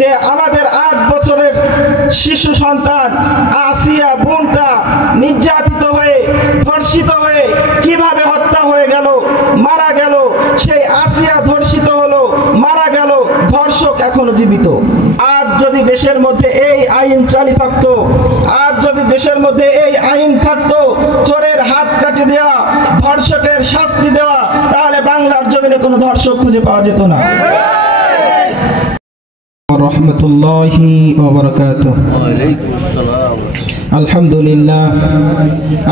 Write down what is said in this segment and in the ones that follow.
যে আমাদের 8 বছরের শিশু সন্তান আসিয়া বোনটা নির্যাতিত হয়ে ধর্ষিত হয়ে কিভাবে হত্যা হয়ে গেল, মারা গেল। সেই আসিয়া ধর্ষিত হলো, মারা গেল, ধর্ষক এখনো জীবিত। আজ যদি দেশের মধ্যে এই আইন চালু থাকতো, আজ যদি দেশের মধ্যে এই আইন থাকতো, চোরের হাত কাটে দেওয়া, ধর্ষকের শাস্তি দেওয়া, তাহলে বাংলার জমিনে কোনো ধর্ষক খুঁজে পাওয়া যেত না। রহমতুল্লাহি ওয়া বারাকাতুহু।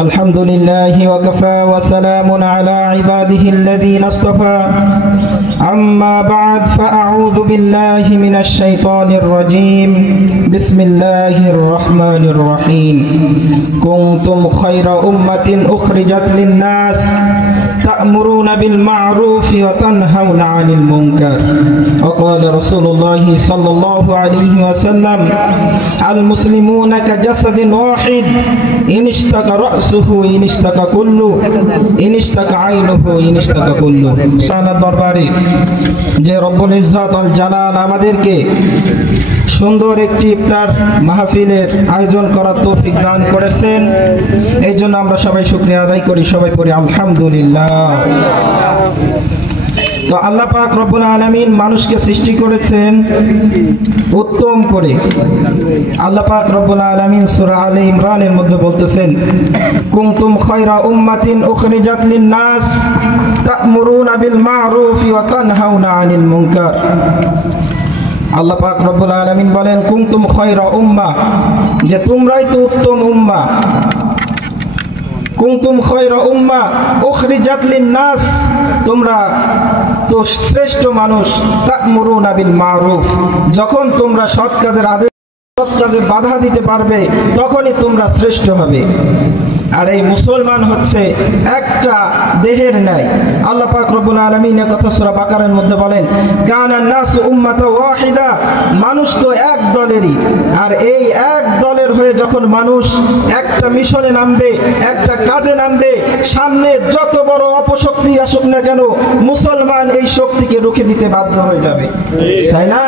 আলহামদুলিল্লাহি ওয়া কাফা ওয়া সালামুন আলা ইবাদিহিল্লাযীনা ইসতাফা। আম্মা বা'দ ফাআউযু বিল্লাহি মিনাশ শাইতানির রাজীম। বিসমিল্লাহির রাহমানির রাহিম। কুনতুম খায়রা উম্মাতিন উখরিজাত লিন-নাস তা'মুরুনা বিল মা'রুফি ওয়া তানহাউনা 'আনিল মুনকার। ওয়া ক্বালা রাসূলুল্লাহি সাল্লাল্লাহু আলাইহি ওয়াসাল্লাম আল মুসলিমুনা কাজাসাদিন ওয়াহিদ ইন ইশতাকা রাসুহু ইন ইশতাকা কুল্লু ইন ইশতাকা আইনুহু ইন ইশতাকা কুল্লু। সালাত দরবারে যে রব্বুল ইজ্জত আল জালাল আমাদেরকে সুন্দর একটি ইফতার মাহফিলের আয়োজন করার তৌফিক দান করেছেন, এই জন্য আমরা সবাই শুকরিয়া আদায় করি। সবাই পড়ি আলহামদুলিল্লাহ। তো আল্লাহ পাক রব্বুল আলামিন মানুষকে সৃষ্টি করেছেন উত্তম করে। আল্লাহ পাক রব্বুল আলামিন সূরা আলে ইমরানের মধ্যে বলতেছেন, কুনতুম খায়রা উম্মাতিন উখরিজাত লিন-নাস তা'মুরুনা বিল মা'রুফি ওয়া তানহাউনা 'আনিল মুনকার। আল্লাহ পাক রব্বুল আলামিন বলেন, কুনতুম খায়রা উম্মাহ, যে তোমরাই তো উত্তম উম্মাহ। কুনতুম খায়রা উম্মাহ উখরিজাত লিন-নাস, তোমরা তো শ্রেষ্ঠ মানুষ। তা'মুরুনা বিল মা'রুফ, যখন তোমরা সৎ কাজের আদেশ, সৎ কাজে বাধা দিতে পারবে, তখনই তোমরা শ্রেষ্ঠ হবে। আর এই মুসলমান হচ্ছে একটা দেহের ন্যায়। আল্লাহ পাক রব্বুল আলামিন এই কথা সূরা বাকারার মধ্যে বলেন, কানান নাসু উম্মাতাও ওয়াহিদা, মানুষ তো এক দলেরই। আর এই এক দলের হয়ে যখন মানুষ একটা মিশনে নামবে, একটা কাজে নামবে, সামনে যত বড় অপশক্তি আসুক না কেন, মুসলমান এই শক্তিকে রুখে দিতে বাধ্য হয়ে যাবে, তাই না?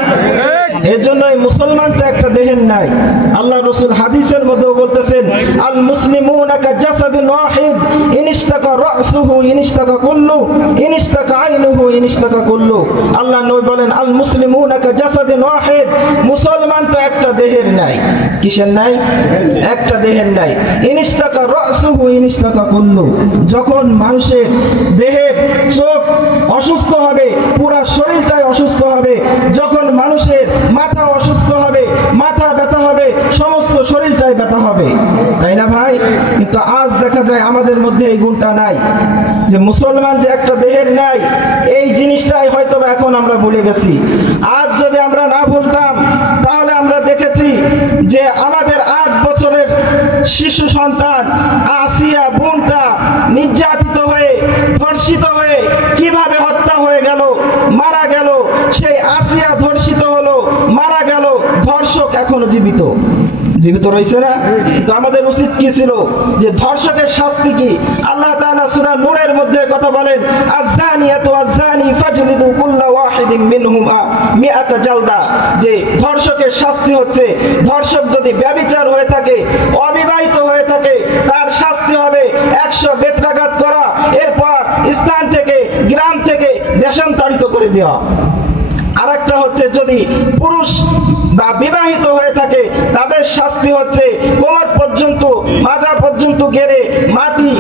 এই জন্যই মুসলমান তো একটা দেহের ন্যায়। আল্লাহ রাসূল হাদিসের মধ্যেও বলতেছেন, আল মুসলিমুনা কাজাসাদিন ওয়াহিদ ইন ইশতাকা রাসুহু ইন ইশতাকা কুল্লু ইন ইশতাকা আইনুহু ইন ইশতাকা কুল্লু। আল্লাহ নবী বলেন, আল মুসলিমুনা কাজাসাদিন ওয়াহিদ, মুসলমান তো একটা দেহের ন্যায়। কিসের ন্যায়? একটা দেহের ন্যায়। ইন ইশতাকা রাসুহু ইন ইশতাকা কুল্লু, যখন মানুষের দেহের চোখ অসুস্থ হবে, পুরো শরীরটাই অসুস্থ হবে। যখন মানুষের মাথা অসুস্থ হবে, মাথা ব্যথা হবে, সমস্ত শরীরটাই ব্যথা হবে, তাই না ভাই? কিন্তু আজ দেখা যায় আমাদের মধ্যে এই গুণটা নাই, যে মুসলমান যে একটা দেহের নাই, এই জিনিসটাই হয়তো এখন আমরা ভুলে গেছি। আজ যদি আমরা না ভুলতাম, তাহলে আমরা দেখেছি যে আমাদের 8 বছরের শিশু সন্তান আসিয়া বোনটা নির্যাতিত হয়ে ধর্ষিত হয়ে কিভাবে হত্যা হয়ে গেল, মারা গেল। সেই আসিয়া ধর্ষিত হলো, মারা গেল, ধর্ষক এখনো জীবিত। জীবিত রয়েছে না? তো আমাদের উচিত কি ছিল যে ধর্ষকের শাস্তি কি? আল্লাহ তাআলা সূরা নূরের মধ্যে কথা বলেন, আয-যানিয়াতু ওয়াজ-যানি ফাজলিদু কুল্লা ওয়াহিদিন মিনহুমা মিআতা জালদা, যে ধর্ষকের শাস্তি হচ্ছে, ধর্ষক যদি ব্যভিচার হয়ে থাকে, অবিবাহিত হয়ে থাকে, তার শাস্তি হবে 100 বেত্রাঘাত করা, এরপর স্থান থেকে, গ্রাম থেকে দেশান্তরিত করে দেওয়া। আরেকটা হচ্ছে, যদি পুরুষ বা বিবাহিত হয়ে থাকে, তাদের শাস্তি হচ্ছে কোমর পর্যন্ত, মাজা পর্যন্ত গেড়ে, মাটি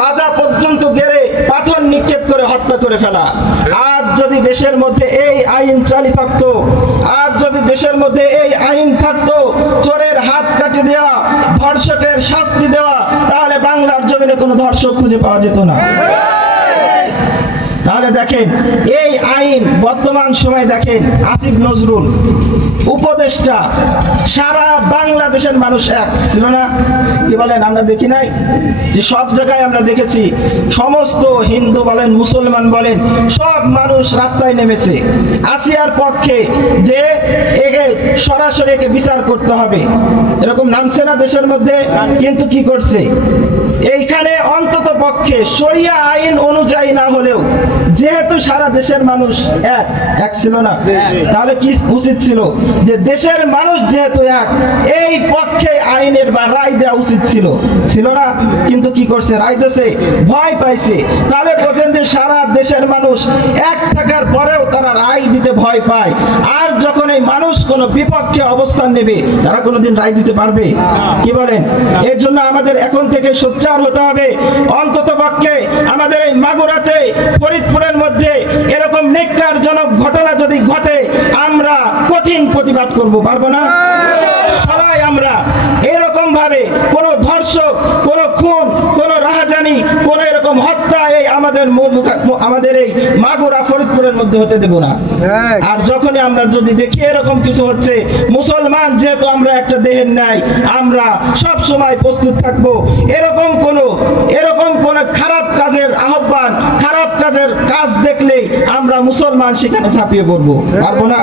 মাজা পর্যন্ত গেড়ে পাথর নিক্ষেপ করে হত্যা করে ফেলা। আজ যদি দেশের মধ্যে এই আইন চালু থাকতো, আজ যদি দেশের মধ্যে এই আইন থাকতো, চোরের হাত কাটে দেওয়া, ধর্ষকের শাস্তি দেওয়া, তাহলে বাংলার জমিনে কোনো ধর্ষক খুঁজে পাওয়া যেত না। তাহলে দেখেন, এই আইন বর্তমান সময় দেখেন, আসিফ নজরুল উপদেষ্টা, সারা বাংলাদেশের মানুষ এক ছিল না? কি বলেন? আমরা দেখি নাই যে সব জায়গায় আমরা দেখেছি, সমস্ত হিন্দু বলেন, মুসলমান বলেন, সব মানুষ রাস্তায় নেমেছে আসিয়ার পক্ষে, যে সরাসরি একে বিচার করতে হবে, এরকম নামছে না দেশের মধ্যে। কিন্তু কি করছে, এইখানে অন্তত পক্ষে শরিয়া আইন অনুযায়ী না হলেও যেহেতু সারা দেশের মানুষ এক ছিল না, তাহলে কি উচিত ছিল যে দেশের মানুষ যেহেতু এক, এই পক্ষে আইনের বা রায় দেওয়া উচিত ছিল না। কিন্তু কি করছে, রায় দিয়েছে, ভয় পাইছে। তাহলে বোঝেন যে সারা দেশের মানুষ এক থাকার পরেও তারা রায় দিতে ভয় পায়। আর যখন এই মানুষ কোনো বিপক্ষে অবস্থান নেবে, তারা কোনোদিন রায় দিতে পারবে? কি বলেন? এর জন্য আমাদের এখন থেকে সোচ্চার হতে হবে। অন্তত পক্ষে আমাদের এই মাগুরাতে, ফরিদপুরের মধ্যে এরকম নেককারজনক ঘটনা যদি ঘটে, আমরা কঠিন প্রতিবাদ করব, পারবো না? সবাই আমরা এরকম ভাবে কোন ধর্ষক, কোন খুন, কোন রাহাজানি, কোন এরকম হত্যা এই আমাদের এই মাগুরা ফরিদপুরের মধ্যে হতে দেব না। আর যখনই আমরা যদি দেখি এরকম কিছু হচ্ছে, মুসলমান যেহেতু আমরা একটা দেহের ন্যায়, আমরা সব সময় প্রস্তুত থাকব। এরকম কোন খারাপ কাজের আহ্বান, খারাপ কাজের কাজ দেখলে আমরা মুসলমান সেখানে ঝাঁপিয়ে পড়বো, পারবো না?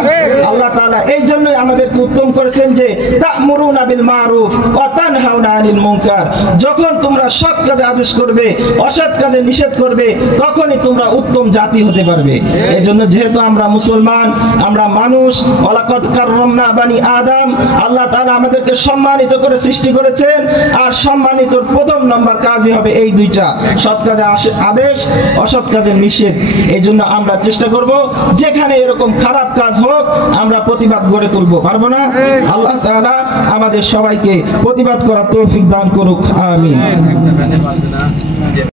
আল্লাহ তাআলা এই জন্যই আমাদেরকে উত্তম করেছেন যে তা'মুরুনা বিল মারুফ ওয়া তানহাউনা আনিল মুনকার। যখন তোমরা সৎ কাজে আদেশ করবে, অসৎ কাজে নিষেধ করবে, তখনই তোমরা উত্তম জাতি হতে পারবে। এই জন্য যেহেতু আমরা মুসলমান, আমরা মানুষ, ওয়ালাকাদ কাররামনা বানি আদম, আল্লাহ তাআলা আমাদেরকে সম্মানিত করে সৃষ্টি করেছেন। আর সম্মানিতর প্রথম নম্বর কাজই হবে এই দুইটা, সৎ কাজে আদেশ, অসৎ কাজে নিষেধ। এই জন্য আমরা চেষ্টা করব যেখানে এরকম খারাপ কাজ হোক আমরা প্রতিবাদ গড়ে তুলবো, পারবো না? আল্লাহ তাআলা আমাদের সবাইকে প্রতিবাদ করার তৌফিক দান করুক, আমিন।